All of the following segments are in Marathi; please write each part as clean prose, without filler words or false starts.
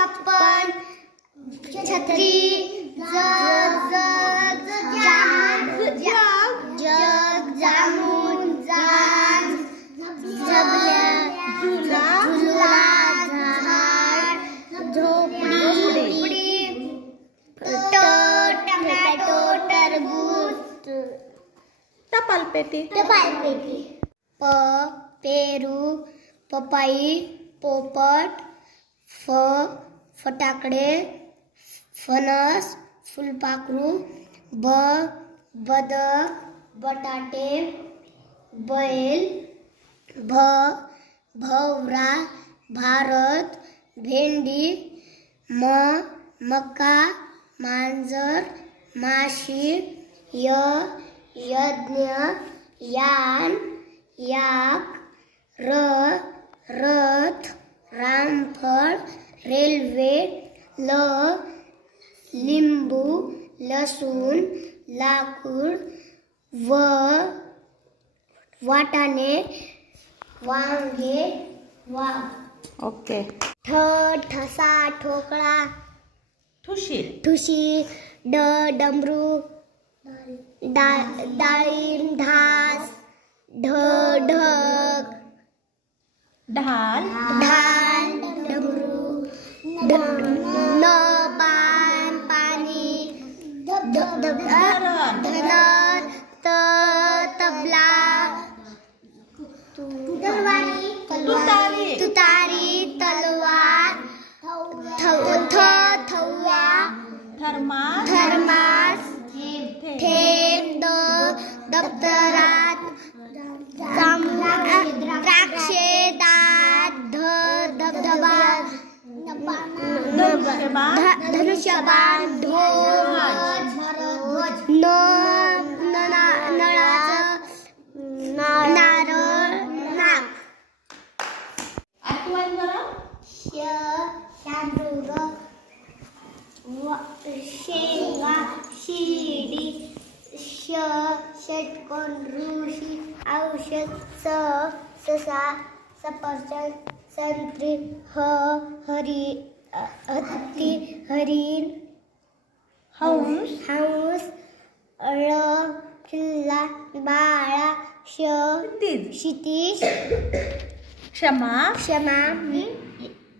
56 छत्री जग जामून जाग झबल्या झुला झाड झोपडी टोमॅटो टरबूज टपालपेटी पेरू पपाई पोपट फटाकडे फणस फुलपाखरू बदक बटाटे बैल भवरा भारत भेंडी मका मांजर माशी यज्ञ यान याक रथ रामफळ रेल्वे लिंबू लसूण लाकूड वाटाणे वांगे ओके. ठसा ठोकळा ठुशी डमरू डाळिंब घास ढग ढाल डमरू पाणी धरण तबला तुतारी तलवार थव्वा थर्मास थेंब दप्तरात द्राक्षे दात धबधबा धनुष्यबाण ध्वज नळाचं नारळ नाक शांडूर शेंगा शिडी षटकोन ऋषी औषध ससा सफरचंद संत्री हत्ती हरिण हंस किल्ला बाळा क्षितिज क्षमा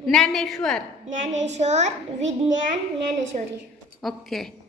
ज्ञानेश्वर ज्ञानेश्वर विज्ञान ज्ञानेश्वरी ओके.